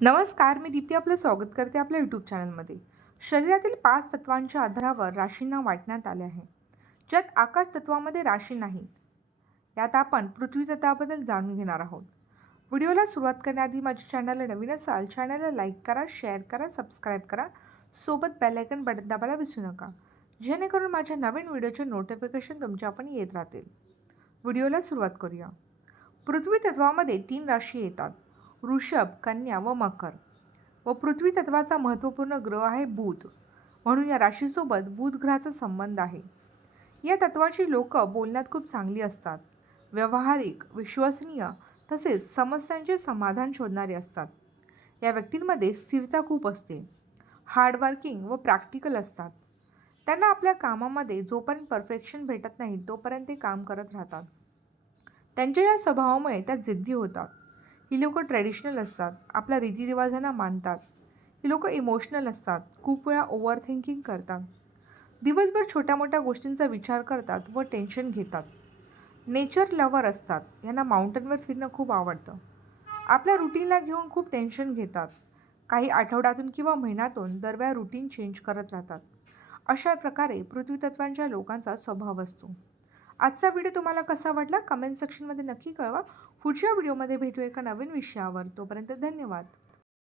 नमस्कार मी दीप्ती आपलं स्वागत करते आपल्या यूट्यूब चॅनलमध्ये शरीरातील पाच तत्वांच्या आधारावर राशींना वाटण्यात आले आहे. ज्यात आकाश तत्वामध्ये राशी नाही यात आपण पृथ्वी तत्वाबद्दल जाणून घेणार आहोत. व्हिडिओला सुरुवात करण्याआधी माझ्या चॅनलला नवीन असाल चॅनलला लाईक करा शेअर करा सबस्क्राईब करा. सोबत बेलायकन बटन दाबायला विसरू नका. जेणेकरून माझ्या नवीन व्हिडिओचे नोटिफिकेशन तुमच्या पण येत राहतील. व्हिडिओला सुरुवात करूया. पृथ्वी तत्वामध्ये तीन राशी येतात. वृषभ कन्या व मकर. व पृथ्वी तत्वाचा महत्त्वपूर्ण ग्रह आहे बुध. म्हणून या राशीसोबत बुध ग्रहाचा संबंध आहे. या तत्वाची लोक बोलण्यात खूप चांगली असतात. व्यावहारिक विश्वसनीय तसेच समस्यांचे समाधान शोधणारे असतात. या व्यक्तींमध्ये स्थिरता खूप असते. हार्डवर्किंग व प्रॅक्टिकल असतात. त्यांना आपल्या कामामध्ये जोपर्यंत परफेक्शन भेटत नाही तोपर्यंत ते काम करत राहतात. त्यांच्या या स्वभावामुळे त्या जिद्दी होतात. ही लोकं ट्रॅडिशनल असतात आपल्या रीतिरिवाजांना मानतात. ही लोकं इमोशनल असतात खूप वेळा ओव्हर थिंकिंग करतात. दिवसभर छोट्या मोठ्या गोष्टींचा विचार करतात व टेन्शन घेतात. नेचर लवर असतात यांना माउंटनवर फिरणं खूप आवडतं. आपल्या रुटीनला घेऊन खूप टेन्शन घेतात. काही आठवड्यातून किंवा महिन्यातून दरव्या रुटीन चेंज करत राहतात. अशा प्रकारे पृथ्वीतत्वांच्या लोकांचा स्वभाव असतो. आजचा व्हिडिओ तुम्हाला कसा वाटला? कमेंट सेक्शनमध्ये नक्की कळवा. पुढच्या व्हिडिओमध्ये भेटू एका नवीन विषयावर. तोपर्यंत धन्यवाद.